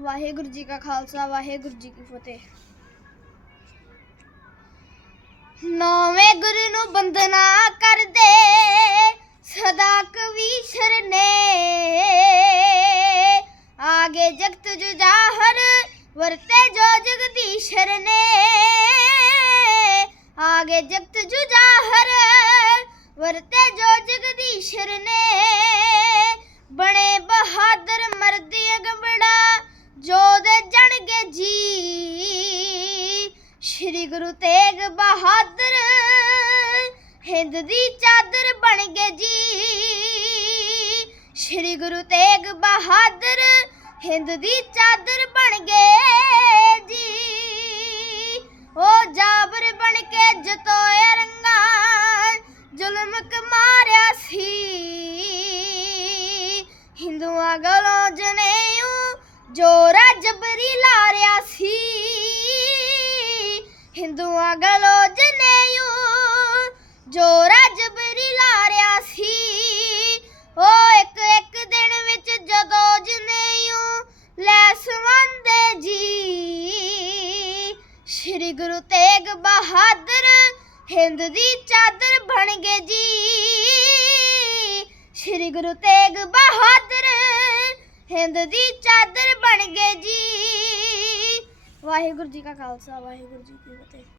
ਵਾਹਿਗੁਰੂ ਜੀ ਕਾ ਖਾਲਸਾ, ਵਾਹਿਗੁਰੂ ਜੀ ਕੀ ਫਤਿਹ। ਨੌਵੇਂ ਗੁਰੂ ਨੂੰ ਬੰਦਨਾ ਕਰਦੇ, ਸਦਾ ਕਵੀਸ਼ਰ ਨੇ। ਆਗੇ ਜਗਤ ਜੁਜਾਹਰ ਵਰਤੇ ਜੋ ਜਗਦੀਸ਼ਰ ਨੇ। ਆਗੇ ਜਗਤ ਜੁਜਾਹਰ ਵਰਤੇ ਜੋ ਜਗਦੀਸ਼ਰ ਨੇ। ਸ਼੍ਰੀ ਗੁਰੂ ਤੇਗ ਬਹਾਦਰ ਹਿੰਦ ਦੀ ਚਾਦਰ ਬਣ ਗਏ ਜੀ। ਸ਼੍ਰੀ ਗੁਰੂ ਤੇਗ ਬਹਾਦਰ ਹਿੰਦ ਦੀ ਚਾਦਰ ਬਣ ਗਏ ਜੀ। ਉਹ ਜਾਬਰ ਬਣ ਕੇ ਜਤੋਏ ਰੰਗਾਂ, ਜ਼ੁਲਮ ਕ ਸੀ। ਹਿੰਦੂਆਂ ਗਲੋਂ ਹਿੰਦੂਆਂ ਗਲੋਂ ਜਨੇਊ ਜੋਰਾ ਲਾਰਿਆ ਸੀ। ਉਹ ਇੱਕ ਇੱਕ ਦਿਨ ਵਿੱਚ ਜਦੋਂ ਜਨੇਊ ਲੈ ਸਵੰਦੇ ਜੀ, ਸ਼੍ਰੀ ਗੁਰੂ ਤੇਗ ਬਹਾਦਰ ਹਿੰਦ ਦੀ ਚਾਦਰ ਬਣ ਗਏ ਜੀ। ਸ਼੍ਰੀ ਗੁਰੂ ਤੇਗ ਬਹਾਦਰ ਹਿੰਦ ਦੀ ਚਾਦਰ ਬਣ ਗਏ ਜੀ। ਵਾਹਿਗੁਰੂ ਜੀ ਕਾ ਖਾਲਸਾ, ਵਾਹਿਗੁਰੂ ਜੀ ਕੀ ਫਤਿਹ।